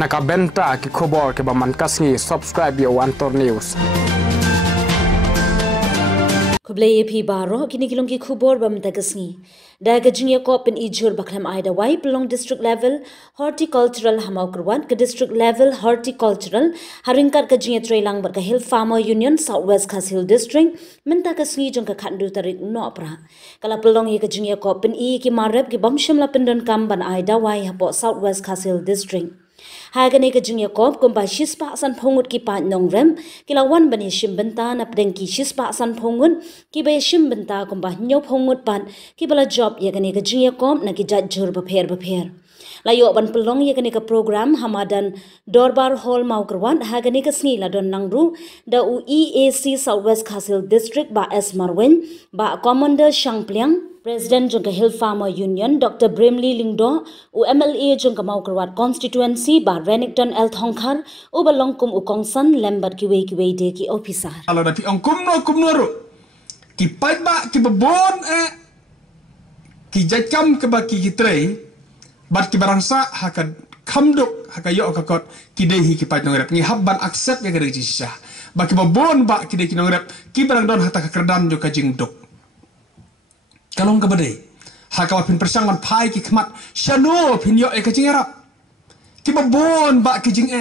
Nakabenta ki khobor ke baman kasni subscribe yo Antor News. Kublai EP baro kini kilong ki khubor bam tagasni. Daga junior cop in ijur baklam aida wai pelong district level horticultural hamau kerwan ke district level horticultural haringkat ke junior trailang berka hill farmer union southwest Khasil district minta kasni jong ke khandu tarik no pra. Kala pelong ye ke junior cop in ki marep ki bamsham la pendon kam ban aida wai hapo southwest Khasil district. Hagane ke junior kop kumpa shispa san phongut ki pa nongrem kilawan bani shimbenta na preng ki shispa san phongun ki be shimbenta kumpa nyo phongut pan ki bala job ye gane ke junior kop na ki jajur bapher layo ban pelong ye gane ke program hamadan dorbar hall maukerwan hagane ke snila don nangru da EAC Southwest Khasil district ba S Marwin ba commander Shangpliang President jangka Hill Farmer Union Dr. Brimley Lingdo u MLA jangka Maukerwat constituency ba Renington L Thongkhar u balongkum u Kongsan lembat kiwe de ki officer. Kalau dapat kumno ro ki paiba ki babon ki jakam ke baki ki trei bat ki barangsa hakan kamduk hakayo kakot ki dehi ki pai nongrep ni habban accept ya gere jisha baki babon ba ki de ki nongrep ki barang don hata kerdan jo kajing duk. Kalong ke badai, hakawa pin persangan pai ki kemat shano pin yo kajing erap, ki babon ba kajing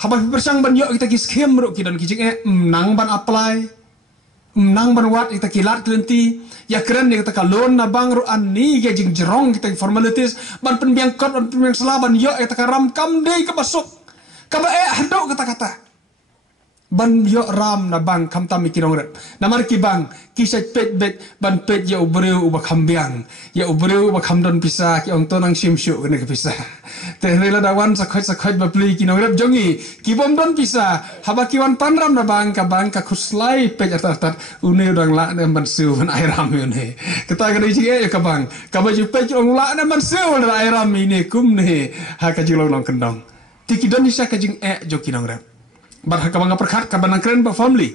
haba pin persang ban yo kita ki skem ro ki dan kajing nang ban apply, nang ban wat kita kilat kelenti, ya keren kita kalon na bang ro ani kajing jerong kita formalities ban pen biangkot ban pen biang selaban yo kita karam kam dei ke basuk, kaba hadok kata-kata. Ban yo ram na bang kam tam ki nongrep namar ki bang ki sa pet bet ban pet ya ubreu uba kambiang ya ubreu uba kamdon pisa ki ong tonang simsyu kene ke pisa te rela dawan sa khot ba pli ki nongrep jongi ki bom don pisa haba ki wan panram na bang ka khuslai pet atat une udang la na ban su ban airam ne kata ka ji ya ka bang ka ba ju pet ong la na ban su na airam ne kum ne ha ka ji long kendong ti ki don isa ka jing jo ki nongrep bar hakabanga perkhat ka banang keren ba family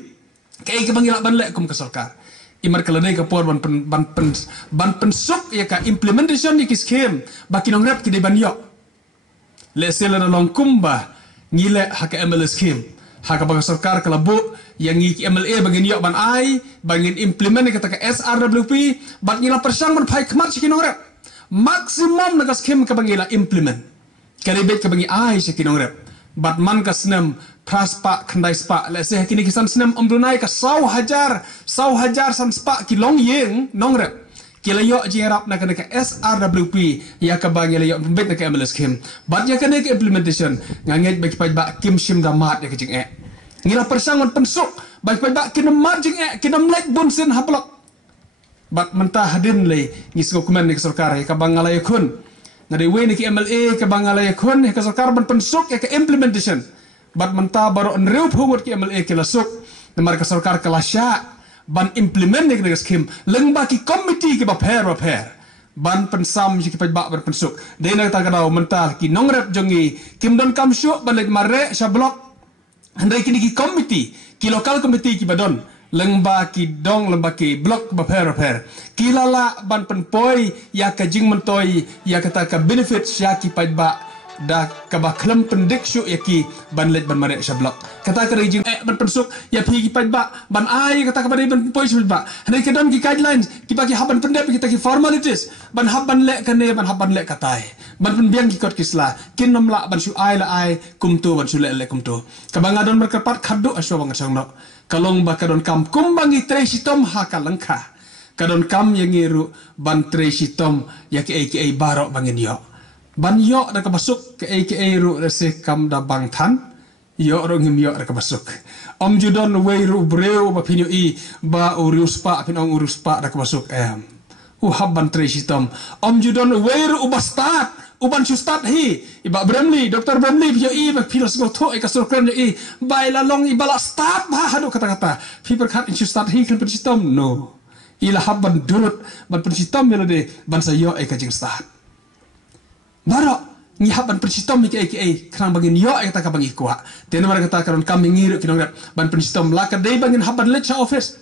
kay ka bangila ban le kum ka sarkar imar kalanay ka por ban pensuk ya ka implementation ni scheme ba kinong rep ki de banyo le sela na long kumba ngile haka ML scheme haka banga sarkar kalabu yang ki MLA bangin yo ban ai bangin implement ni kata ka SRWP bat ngila persang ban pai kmat kinong rep maximum na ka scheme ka bangila implement kalibet ka bangi ai si kinong rep bat man ka snem praspa kandai spa le se kini kisan snem ombrunai ka 100,000 san spa ki long yeng nongrep kila yo jerap na kana ka SRWP ya ka bang yo bet na ka MLS kim bat ya kana ka implementation nganget bagi ba kim shim damat ya kajing ngila persangon pensuk bagi ba kinam marjing kinam lek bunsin hablok bat mentah hadin le ngis dokumen ni sarkar ya ka bang alay kun ngade we ni ki MLA ka bang alay kun ka sarkar ban pensuk ya ka implementation bat mentah baru nreu phungut ki MLA ki lasuk namar ka sarkar ka lasya ban implement ni ka scheme lengba ki committee ki ba pher ban pensam ki ba ban pensuk de na ta kadau mentah ki nongrep jongi kim don kam syu ban le mare sya blok andai kini ki committee ki local committee ki badon lengba ki dong lengba ki blok ba pher ki lala ban penpoi ya ka jing mentoi ya kata ka benefits ya ki ba da kaba klem pendik syuk yaki ban let ban mare syablok kata ka rejing ban pensuk ya pi ki ba ban ai kata ka ban poi syuk hanai kedam ki guidelines ki bagi haban pendep kita ki formalities ban haban le kane ban haban le katai ban penbiang ki kot kisla kin nom la ban syuk ai la ai kumtu ban syuk le kumtu kabangadon berkepat khadu asyo bang sangno kalong ba kadon kam kumbangi tresitom hakalangka kadon kam yang ngiru ban tresitom yaki ai barok bangin yo ban yo da kabasuk ke ru rese kam da bang than yo ro ngim yo da kabasuk om judon we ru breu ba pinyo ba urus pa pinong urus pa da kabasuk haban tresitom om judon we ru ubastat uban sustat hi iba Bramley Dr. Bramley pinyo ba pilos go to ka surkren yo bai la long ibala start ba hadu kata pi berkat sustat hi kan tresitom no ila haban durut ban tresitom melode ban sayo ka jing start barok ni haban persistom ki kerang bangin yo kata ka bangi kuha tena mara kata karon kami ngiru kinong ban persistom la ka dei bangin haban lecha office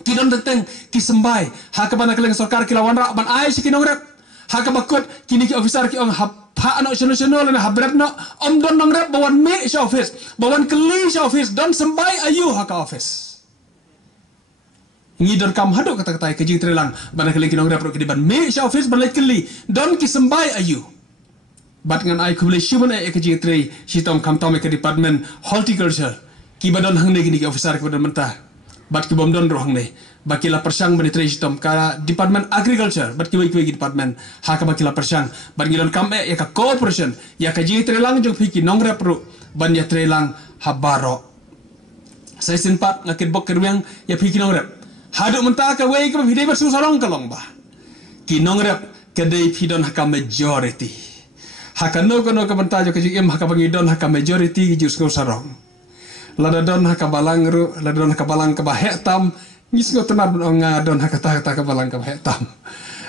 kidon tenteng ki sembai ha ka ban keleng sarkar kilawan ra ban ai si kinong rep ha ka bakut kini ki officer ki ong pha no seno le habret no om don nong rep bawan me sha office bawan keli sha office don sembai ayu haka office ngi don kam hado kata-kata ke jing trelang ban keli kinong rep ro ke ban me sha office ban le keli don ki sembai ayu bat ngan ai kubule shibun ke jing tre sitom kam tom ke department horticulture ki badon hang ne gini ke officer ke badan mentah bat ki bom don ro hang ne bakila persang bani tre sitom ka department agriculture bat ki wei department ha ka bakila persang ban ngilon kam ya ka corporation ya ka jing trelang jong phi ki nong rep ro ban ya trelang habaro sai simpat ngakit bok kerwang ya phi ki nong rep haduk mentah ka wei ka bidai bersu sarong kalong ba ki nong rep ke dei pidon haka majority haka no kono ka mentah jo ke jing haka bangidon haka majority ki jus ko sarong lada don haka balang ru lada don haka balang ka ba hektam ngis ngo tenar nga don haka ta ka balang ka ba hektam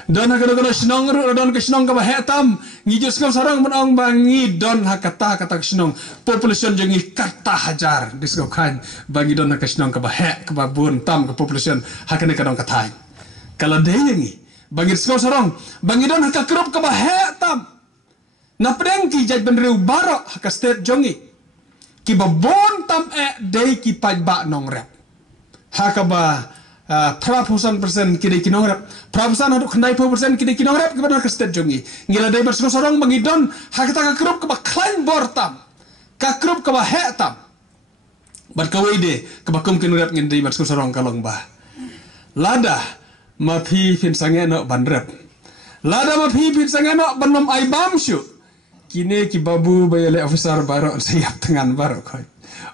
don haka no snong ru don ka snong ka ba hektam ngi jus ko sarong menong bangi don haka ta snong population jengi kata hajar disgo kan bagi don haka snong ka ba hek ka ba bun tam ka population haka ne ka don ka thai kala de ngi bagi disgo sarong bangi don haka krop ka ba hektam na preng ki jaj ben riu barok haka state jongi ki ba bon tam dei ki paj ba nong rep haka ba 30% kidai kinong rep prapusan haduk khandai 4% kidai kinong rep kepada ke state jongi ngila dei bersko sorong bangidon haka ta ka krup ke ba klain bortam ka krup ke ba hektam bat ka weide ke ba kum kinong rep ngin dei bersko sorong kalong ba lada ma phi fin sange no ban rep lada ma phi fin sange no ban nom ai bam shu kini ki babu bayale officer barok siap tengan barok koi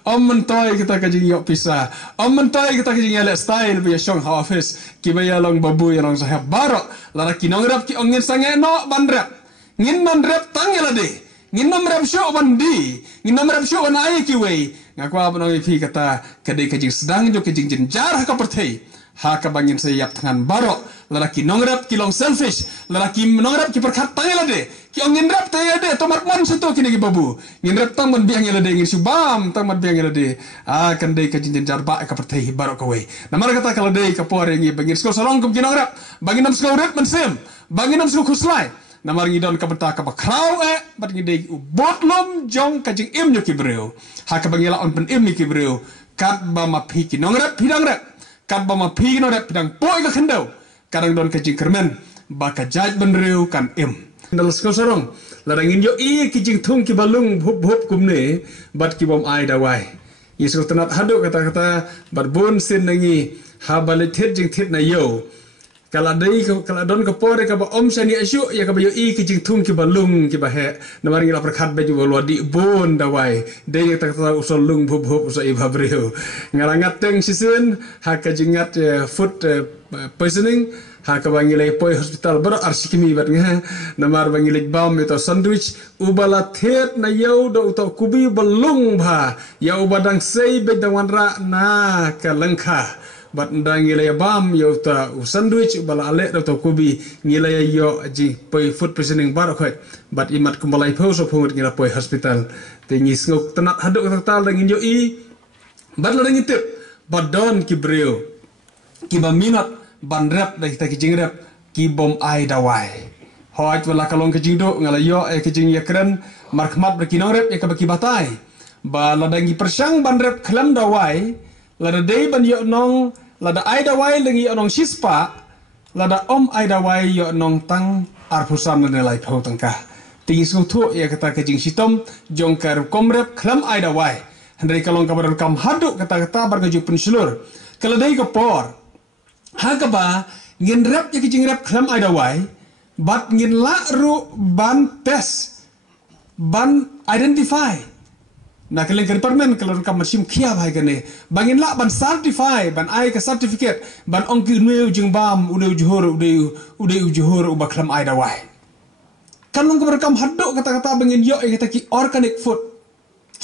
om mentoy kita kajing yok pisah om mentoy kita kajing yale style baya shong office ki bayalong babu yang sahab barok lara kinong rap ki ongin sange no ban rap ngin man rap tang yalade ngin nom rap show ban di ngin nom rap show na ai ki wei ngakwa banong ipi kata kadai kajing sedang jo kajing jenjar haka perthei haka bangin sayap tengan barok lalaki nongrap ki long selfish lalaki nongrap ki perkat tanya lade ki ongin rap tanya lade tomat mon seto kini ki babu ngin rap tang man biang lade ngin subam tang man biang lade kan dei ka jinjin jarba ka pertai barok ka we namar kata kala dei ka pore ngi bangin sko salong kum ki nongrap bangin nam sko rap man sem bangin nam sko khuslai namar ngi don ka beta ka ba kraw bat ngi dei botlom jong ka jing im nyu ki breu haka bangila on pen im ni ki breu kat ba ma phi ki nongrap pidang rap kat ba ma phi no rap pidang poi ka khendau kadang don kajing kermen baka jaj benreu kan dalam sekarang ladangin yo kijing tung ki balung hup kumne bat ki bom ai dawai yesu tenat hadu kata-kata bat bon sin nangi habale thet jing thet na yo kala don ka pore ka ba om sani asu ya ka ba yo kijing tung ki balung ki ba he namar ngi la perkhat ba ju di bon dawai de kata usol lung hup usai babreu ngarangat teng sisun ha kajingat food poisoning haka bangilai poi hospital bar arsikimi bat nga namar bangilai bam itu sandwich ubala thet na yau do to kubi balung bha yau badang sei bedang ra na ka langkha bat ndangilai bam yau ta sandwich ubala ale do to kubi ngilai yo ji poi food poisoning bar khoi bat imat kumbalai pho so phungut ngila poi hospital te ngis ngok tanat haduk tal dangin yo bat la dangin tip badon ki breu ki ba minat ban rep da kita kijing rep ki bom ai dawai hoit wala kalong kijing do ngala yo kijing ya keren markmat berkinong rep ya ka baki batai ba ladangi persang ban rep klam dawai lada dei ban yo nong lada ai dawai lengi onong sispa lada om ai dawai yo nong tang arpusan na lai phau tangka tingi su thu ya kata kijing sitom jongkar komrep klam ai dawai handai kalong kabar kam hadu kata-kata bargaju pensulur kala dei ka por haka ba ngin rap ya kijing rap klam ai dawai bat ngin la ru ban test ban identify na kelen ke department kalau kam masim kia bhai kane bangin la ban certify ban ai ka certificate ban ongki neu jing bam ude johor uba klam ai dawai kan long kam haddo kata-kata bangin yo kata ki organic food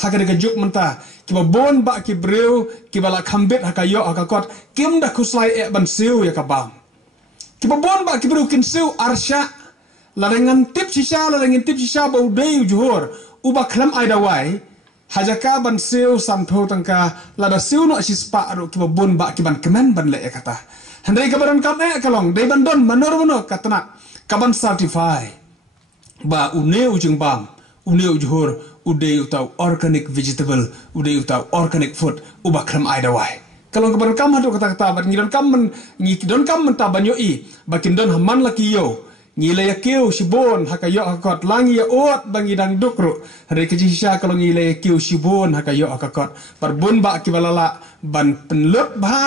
haka de juk menta ki ba bon ba ki breu ki bala khambet haka yo haka kot kim da kuslai ban siu ya ka bang ki ba bon ba ki breu kin siu arsha la dengan tip sisa ba udei johor uba klam ai dawai hajaka ban siu sampau tangka la da siu no sispa ro ki ba bon ba ki ban kemen ban le kata handai ka baran kam kalong dei ban don manor katna kaban certify ba une ujung bam une ujhur ude utau organic vegetable ude utau organic food uba kram ai dawai kalau kebar kam hadu kata-kata ban ngidon kam taban yo I bakin don haman laki yo ngile ya kiu sibon hakayo hakot langi ya ot bangi dang dukru hari kejisha kalau ngile ya kiu sibon hakayo hakot barbun ba kibalala ban penlut ba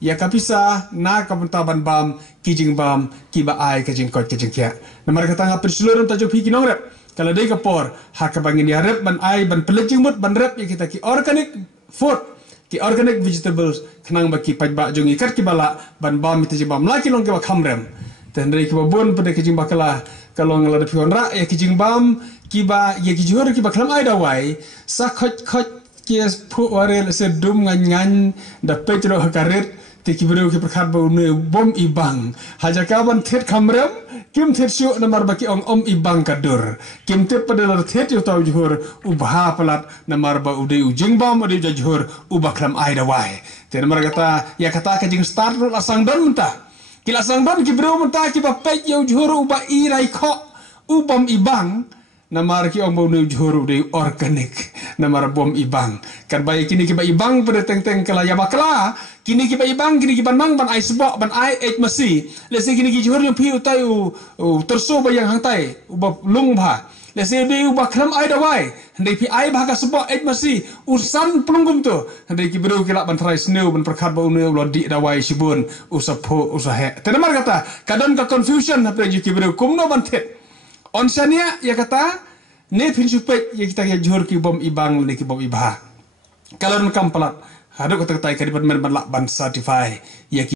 ya kapisa na kapuntaban bam kijing bam kiba ai kejing kot kejing kia namar kata ngapir seluruh tajuk piki nongrep kalau dei kapor hakabangin ya rep ban ai ban pelejing mut ban rep ya kita ki organic food ki organic vegetables kenang baki pajba jong ikat kibala ban bam ite bam laki long kiba kamrem dan dari kiba bon pada kijing bakala kalau ngelada pion ra ya kijing bam kiba ya kijur kiba klam ai dawai sa khot kies pu warel se dum ngan da petro hakaret te kibro ki perkhat ba ne bom ibang haja kaban thet kamrem kim thet syu namar baki om ibang kadur kim te pada thet yo taw juhur ubha palat namar ba ude ujing bam ude jahur ubaklam ai dawai te namar kata ya kata ka jing start lasang don muntah kila sang don kibro muntah ki ba pej yo juhur uba I rai kho ubam ibang namar ki ong bau juhur ude organic namar bom ibang kan bayi kini kiba ibang pada teng-teng kala ya bakla kini kiba ibang kini kiba nang ban ai sebok ban ai masi lese kini ki juhur yo pi utai terso ba yang hantai uba lung bha lese de uba kram ai dawai handai pi ai bha ka sebok masi usan pelunggum tu handai ki bro kila ban trai sneu ban perkhat ba unu lo di dawai sibun usapo usahe tenamar kata kadon ka confusion apa ki bro kumno ban thet onsania ya kata ne pin supek ya kita ya johor ki bom ibang ne ki bom ibah kalau kam palat hadu kata kata ka ban ban lak ban certify ya